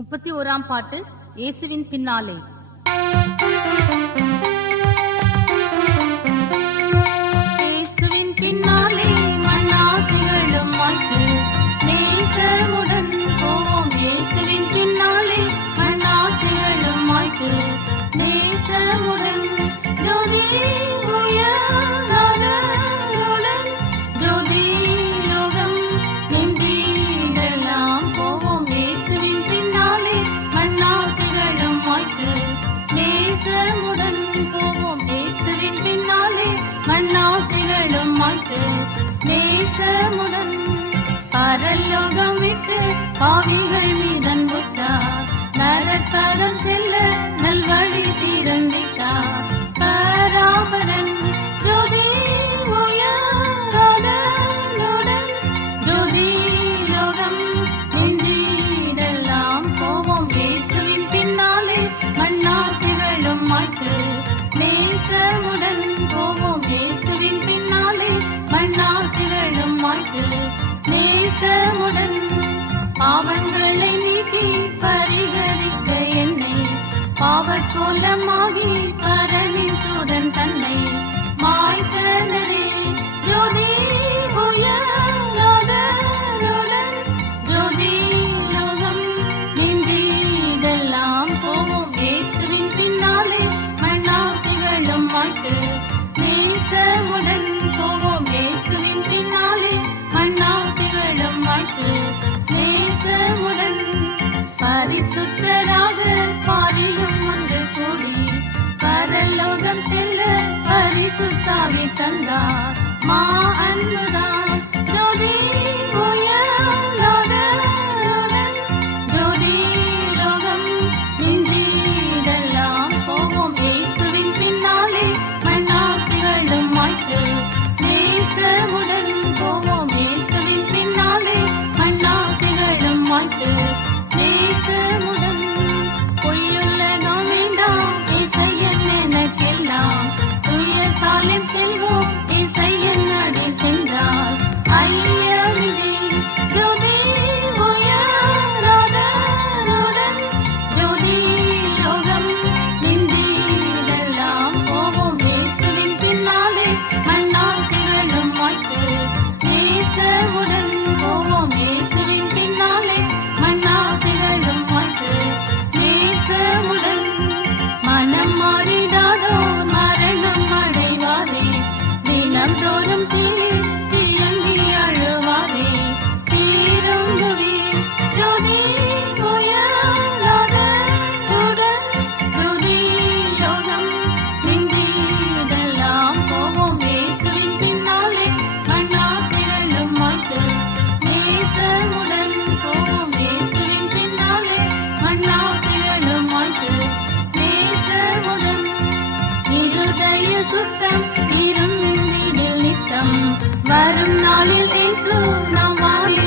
31ஆம் பாட்டு. இயேசுவின் பின்னாலே. இயேசுவின் பின்னாலே மண்ணாசைகளும் மாய்த்து நேசமுடன் போவோம். இயேசுவின் பின்னாலே மண்ணாசைகளும் மாய்த்து நேசமுடன் ஜோதி உயர்நாதனுடன் ஜோதி லோகம் நின்றிடலாம் போவோம். இயேசுவின் பின்னாலே மண்ணாசைகளும் மாய்த்து நேசமுடன் போவோம். இயேசுவின் பின்னாலே மண்ணாசைகளும் மாய்த்து நேசமுடன் பரலோகம் விட்டு பாவிகள் மீதன் விட்டார், நரகம் செல்ல நல்வழி திறந்திட்டார். பராபரன் ஜோதி உயர்நாதனுடன் ஜோதி லோகம் நின்றிடலாம் போவோம். இயேசுவின் பின்னாலே மண்ணாசைகளும் மாய்த்து நேசமுடன் போவோம். இயேசுவின் பின்னாலே மண்ணாசைகளும் மாய்த்து நேசமுடன் பாவங்களை நீக்கி பரிகரித்த என்னை பாவக்கோலமாகி பரனின் சூதன் தன்னை மாய்த்தனரே ஜோதி உயர்நாதனுடன் ஜோதி லோகம் நின்றிடலாம் போவோம். இயேசுவின் பின்னாலே மண்ணாசைகளும் மாய்த்து நேசமுடன் போவோம். இயேசுவின் பின்னாலே மண்ணாசைகளும் மாய்த்து நேசமுடன் பரிசுத்தராக பாரிலும் வந்து கூடி பரலோகம் செல்ல பரிசுத்தாவி தந்தார். மா அன்புதான் ஜோதி உயர்நாதனுடன் ஜோதி லோகம் நின்றிடலாம் போவோம். இயேசுவின் பின்னாலே மண்ணாசைகளும் மாய்த்து நேசமுடன் போவோம். இயேசுவின் பின்னாலே மண்ணாசைகளும் மாய்த்து நேசமுடன் பொய்யுலகம் வேண்டாம் இசையன் எனக்கெல்லாம் தூய சாலம் செல்வோம். இசையன் அடி சென்றால் ஐயமில்லை ஜோதி உயர்நாதனுடன் ஜோதி லோகம் நின்றிடலாம் போவோம். இயேசுவின் பின்னாலே மண்ணாசைகளும் மாய்த்து நேசமுடன் போவோம். இயேசுவின் பின்னாலே மண்ணாசைகளும் மாய்த்து நேசமுடன் மனம் மாறிடாதோ மரணம் அடைவாரே தினம்தோறும் தீயங்கி அழுவாரே தீரும்புவே ஜோதி உயர்நாதனுடன் ஜோதி லோகம் நின்றிடலாம் போவோம். இயேசுவின் பின்னாலே மண்ணாசைகளும் மாய்த்து நேசமுடன் போவோம். இயேசுவின் பின்னாலே மண்ணாசைகளும் மாய்த்து நேசமுடன் இருதய சுத்தம் இருந்திடில் நித்தம் வரும் நாளில் இயேசு நாம் வாழ